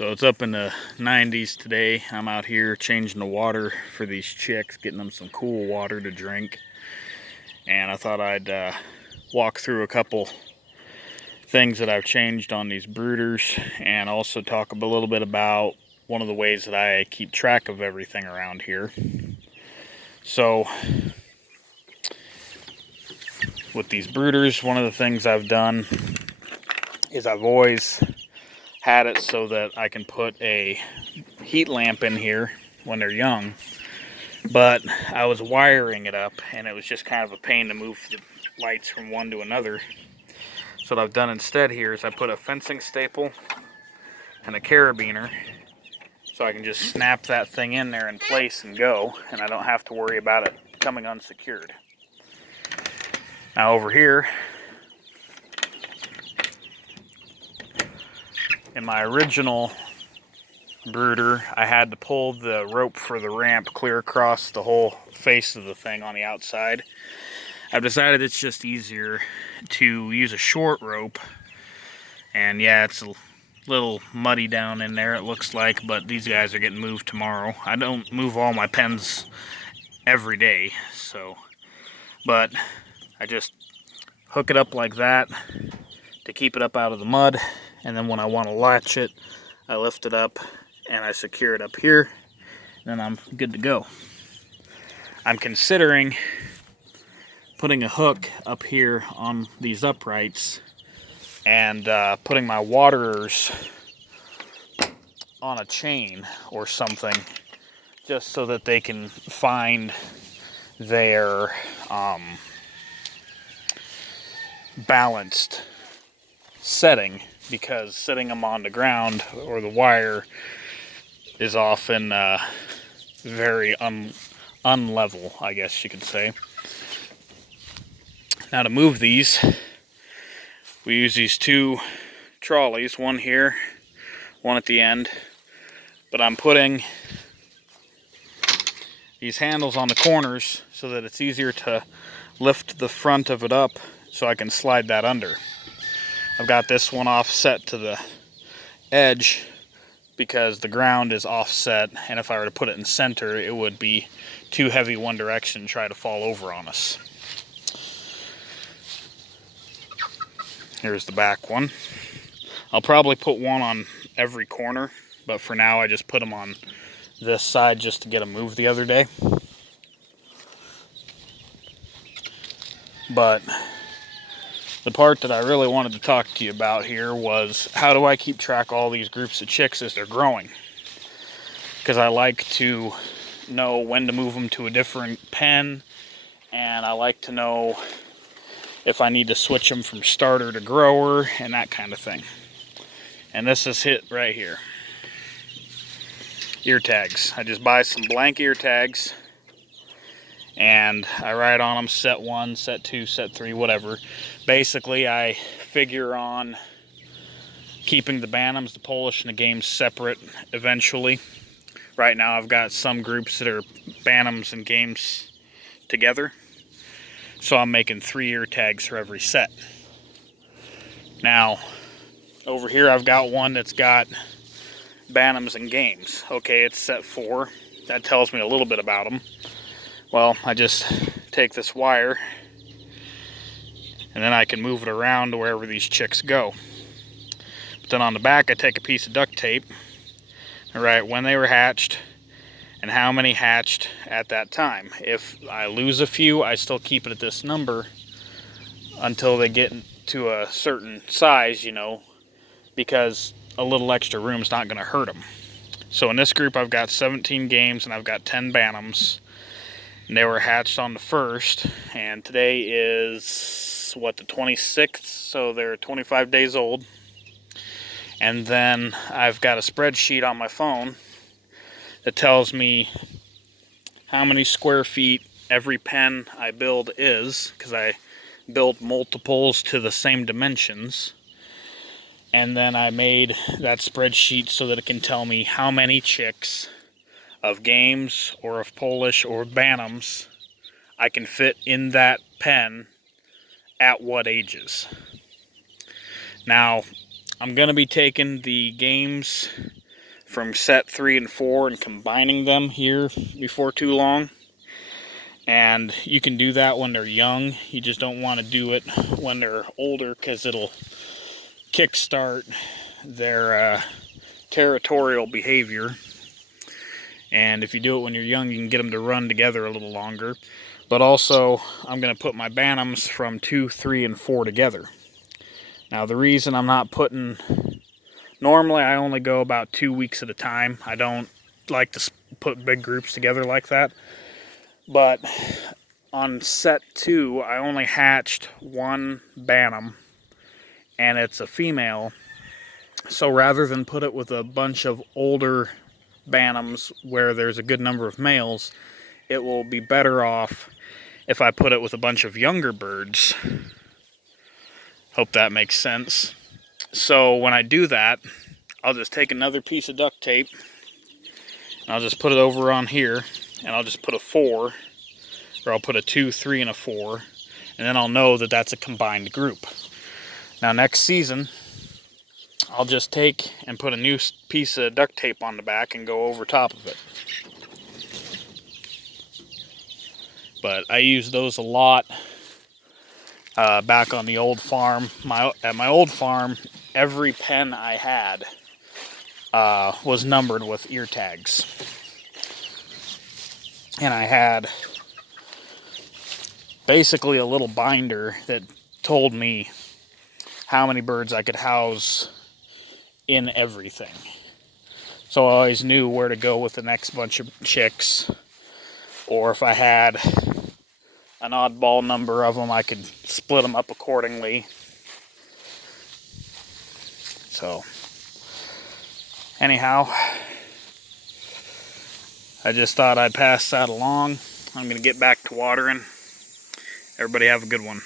So it's up in the 90s today. I'm out here changing the water for these chicks, getting them some cool water to drink. And I thought I'd walk through a couple things that I've changed on these brooders, and also talk a little bit about one of the ways that I keep track of everything around here. So with these brooders, one of the things I've done is I've always had it so that I can put a heat lamp in here when they're young, but I was wiring it up and it was just kind of a pain to move the lights from one to another. So what I've done instead here is I put a fencing staple and a carabiner, so I can just snap that thing in there in place and go, and I don't have to worry about it coming unsecured. Now over here, in my original brooder, I had to pull the rope for the ramp clear across the whole face of the thing on the outside. I've decided it's just easier to use a short rope, and yeah, it's a little muddy down in there, it looks like, but these guys are getting moved tomorrow. I don't move all my pens every day, but I just hook it up like that to keep it up out of the mud, and then when I want to latch it, I lift it up and I secure it up here, and then I'm good to go. I'm considering putting a hook up here on these uprights and putting my waterers on a chain or something, just so that they can find their balanced setting, because setting them on the ground or the wire is often very unlevel, I guess you could say. Now to move these, we use these two trolleys, one here, one at the end, but I'm putting these handles on the corners so that it's easier to lift the front of it up so I can slide that under. I've got this one offset to the edge because the ground is offset, and if I were to put it in center, it would be too heavy one direction and try to fall over on us. Here's the back one. I'll probably put one on every corner, but for now I just put them on this side just to get them moved the other day. But the part that I really wanted to talk to you about here was, how do I keep track of all these groups of chicks as they're growing? Because I like to know when to move them to a different pen, and I like to know if I need to switch them from starter to grower and that kind of thing. And this is it right here. Ear tags. I just buy some blank ear tags and I write on them set 1, set 2, set 3, whatever. Basically, I figure on keeping the Bantams, the Polish, and the games separate eventually. Right now I've got some groups that are Bantams and games together, so I'm making 3 ear tags for every set. Now, over here I've got one that's got Bantams and games. Okay, it's set 4. That tells me a little bit about them. Well, I just take this wire and then I can move it around to wherever these chicks go. But then on the back I take a piece of duct tape and write when they were hatched and how many hatched at that time. If I lose a few, I still keep it at this number until they get to a certain size, you know, because a little extra room is not going to hurt them. So in this group I've got 17 games and I've got 10 Bantams. And they were hatched on the 1st, and today is, what, the 26th, so they're 25 days old. And then I've got a spreadsheet on my phone that tells me how many square feet every pen I build is, because I build multiples to the same dimensions. And then I made that spreadsheet so that it can tell me how many chicks of games or of Polish or Bantams I can fit in that pen at what ages. Now, I'm going to be taking the games from set 3 and 4 and combining them here before too long. And you can do that when they're young. You just don't want to do it when they're older, because it'll kickstart their territorial behavior. And if you do it when you're young, you can get them to run together a little longer. But also, I'm going to put my Bantams from 2, 3, and 4 together. Now, the reason I'm not putting... Normally, I only go about 2 weeks at a time. I don't like to put big groups together like that. But on set 2, I only hatched one Bantam, and it's a female. So rather than put it with a bunch of older Bantams where there's a good number of males, it will be better off if I put it with a bunch of younger birds. Hope that makes sense. So when I do that, I'll just take another piece of duct tape, and I'll just put it over on here, and I'll just put a 4, or I'll put a 2, 3, and a 4, and then I'll know that that's a combined group. Now next season, I'll just take and put a new piece of duct tape on the back and go over top of it. But I used those a lot back on the old farm. At my old farm, every pen I had was numbered with ear tags. And I had basically a little binder that told me how many birds I could house in everything. So I always knew where to go with the next bunch of chicks. Or if I had an oddball number of them, I could split them up accordingly. So, anyhow, I just thought I'd pass that along. I'm going to get back to watering. Everybody have a good one.